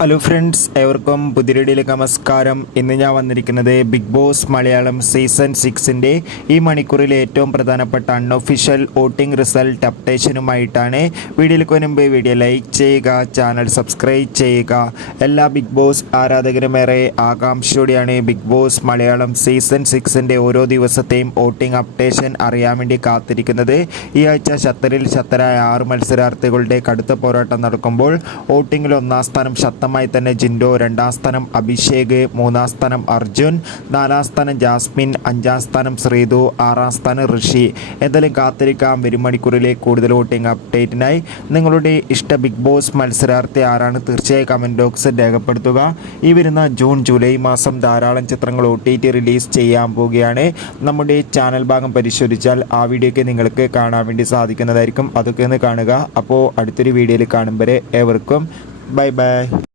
Hello friends ഏവർക്കും പുതിരടിയിലേക്ക് നമസ്കാരം. ഇന്ന് ഞാൻ വന്നിരിക്കുന്നത് ബിഗ് ബോസ് മലയാളം സീസൺ സിക്സിന്റെ ഈ മണിക്കൂറിലെ ഏറ്റവും പ്രധാനപ്പെട്ട അൺഒഫീഷ്യൽ വോട്ടിംഗ് റിസൾട്ട് അപ്ഡേഷനുമായിട്ടാണ് വീഡിയോയിലേക്ക് വരുമ്പോൾ വീഡിയോ ലൈക്ക് ചെയ്യുക ചാനൽ സബ്സ്ക്രൈബ് ചെയ്യുക. എല്ലാ ബിഗ് ബോസ് ആരാധകരുമേറെ ആകാംക്ഷയോടെയാണ് ബിഗ് ബോസ് മലയാളം സീസൺ സിക്സിന്റെ ഓരോ ദിവസത്തെയും വോട്ടിംഗ് അപ്ഡേഷൻ അറിയാൻ വേണ്ടി കാത്തിരിക്കുന്നത്. ഈ ആഴ്ച ശത്തരിൽ ശത്തരായ ആറ് മത്സരാർത്ഥികളുടെ കടുത്ത പോരാട്ടം നടക്കുമ്പോൾ വോട്ടിങ്ങിൽ ഒന്നാം സ്ഥാനം ശക്തമായി തന്നെ ജിൻഡോ രണ്ടാം സ്ഥാനം അഭിഷേക് മൂന്നാം സ്ഥാനം അർജുൻ നാലാം സ്ഥാനം ജാസ്മിൻ അഞ്ചാം സ്ഥാനം ശ്രീതു ആറാം സ്ഥാനം ഋഷി. എന്തായാലും കാത്തിരിക്കാം. വരുമണിക്കൂറിലെ കൂടുതൽ വോട്ടിംഗ് അപ്ഡേറ്റിനായി നിങ്ങളുടെ ഇഷ്ട ബിഗ് ബോസ് മത്സരാർത്ഥി ആരാണ് തീർച്ചയായും കമന്റ് ബോക്സിൽ രേഖപ്പെടുത്തുക. ഈ വരുന്ന ജൂൺ ജൂലൈ മാസം ധാരാളം ചിത്രങ്ങൾ ഒ ടി ടി റിലീസ് ചെയ്യാൻ പോവുകയാണ്. നമ്മുടെ ചാനൽ ഭാഗം പരിശോധിച്ചാൽ ആ വീഡിയോയ്ക്ക് നിങ്ങൾക്ക് കാണാൻ വേണ്ടി സാധിക്കുന്നതായിരിക്കും. അതൊക്കെ ഒന്ന് കാണുക. അപ്പോൾ അടുത്തൊരു വീഡിയോയിൽ കാണും വരെ ഏവർക്കും. Bye bye.